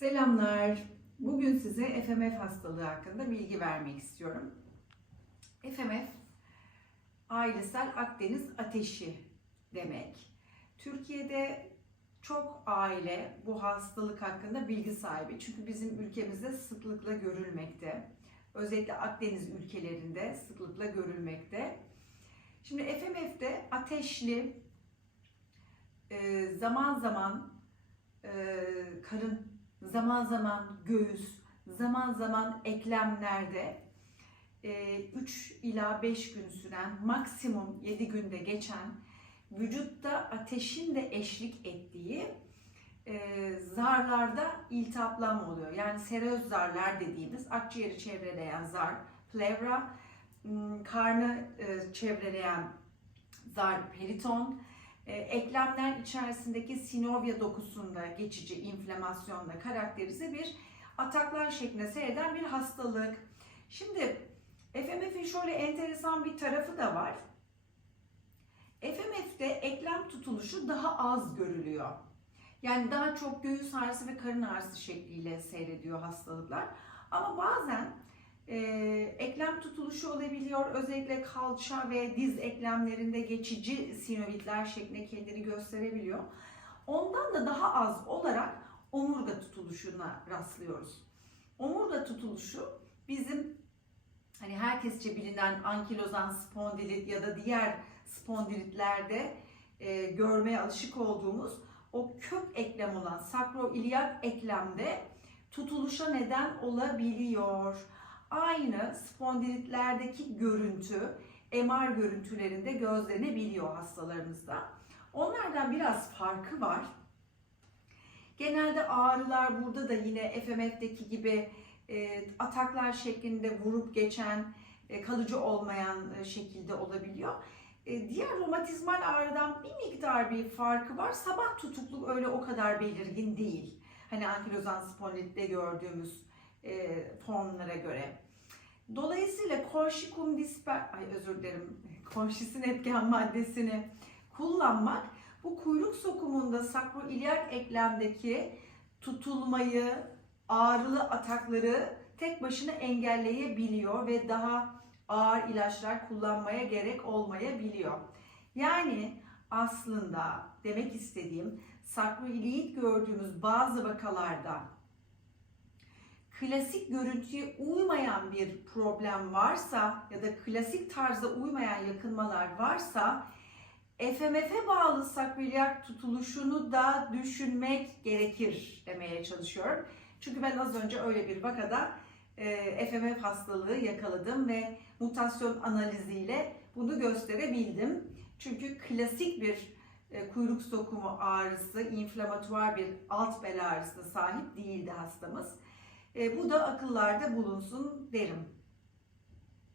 Selamlar. Bugün size FMF hastalığı hakkında bilgi vermek istiyorum. FMF ailesel Akdeniz ateşi demek. Türkiye'de çok aile bu hastalık hakkında bilgi sahibi. Çünkü bizim ülkemizde sıklıkla görülmekte. Özellikle Akdeniz ülkelerinde sıklıkla görülmekte. Şimdi FMF'de ateşli, e, zaman zaman e, karın, zaman zaman göğüs, zaman zaman eklemlerde 3 ila 5 gün süren, maksimum 7 günde geçen, vücutta ateşin de eşlik ettiği e, zarlarda iltihaplanma oluyor. Yani seroz zarlar dediğimiz akciğeri çevreleyen zar, plevra, karnı e, çevreleyen zar, periton, e, eklemler içerisindeki sinovya dokusunda geçici inflamasyonla karakterize bir ataklar şeklinde seyreden bir hastalık. Şimdi FMF'in şöyle enteresan bir tarafı da var. FMF'de eklem tutuluşu daha az görülüyor. Yani daha çok göğüs ağrısı ve karın ağrısı şekliyle seyrediyor hastalıklar. Ama bazen e, eklem tutuluşu olabiliyor. Özellikle kalça ve diz eklemlerinde geçici sinovitler şeklinde kendini gösterebiliyor. Ondan da daha az olarak omurga tutuluşuna rastlıyoruz. Omurga tutuluşu bizim hani herkesçe bilinen ankilozan spondilit ya da diğer spondilitlerde e, görmeye alışık olduğumuz o kök eklem olan sakroiliyak eklemde tutuluşa neden olabiliyor. Aynı spondilitlerdeki görüntü MR görüntülerinde gözlenebiliyor hastalarımızda. Onlardan biraz farkı var. Genelde ağrılar burada da yine FMF'deki gibi e, ataklar şeklinde vurup geçen, e, kalıcı olmayan e, şekilde olabiliyor. Diğer romatizmal ağrıdan bir miktar bir farkı var. Sabah tutukluk öyle o kadar belirgin değil. Hani ankilozan spondilitte gördüğümüz e, formlara göre. Dolayısıyla korşikum disper, ay özür dilerim, korşisin etken maddesini kullanmak bu kuyruk sokumunda sakroiliyak eklemdeki tutulmayı, ağrılı atakları tek başına engelleyebiliyor ve daha ağır ilaçlar kullanmaya gerek olmayabiliyor. Yani aslında demek istediğim sakroiliit gördüğümüz bazı vakalarda klasik görüntüye uymayan bir problem varsa ya da klasik tarza uymayan yakınmalar varsa FMF'e bağlı sakroiliyak tutuluşunu da düşünmek gerekir demeye çalışıyorum. Çünkü ben az önce öyle bir vakada e, FMF hastalığı yakaladım ve mutasyon analiziyle bunu gösterebildim. Çünkü klasik bir e, kuyruk sokumu ağrısı, inflamatuar bir alt bel ağrısına sahip değildi hastamız. E, bu da akıllarda bulunsun derim.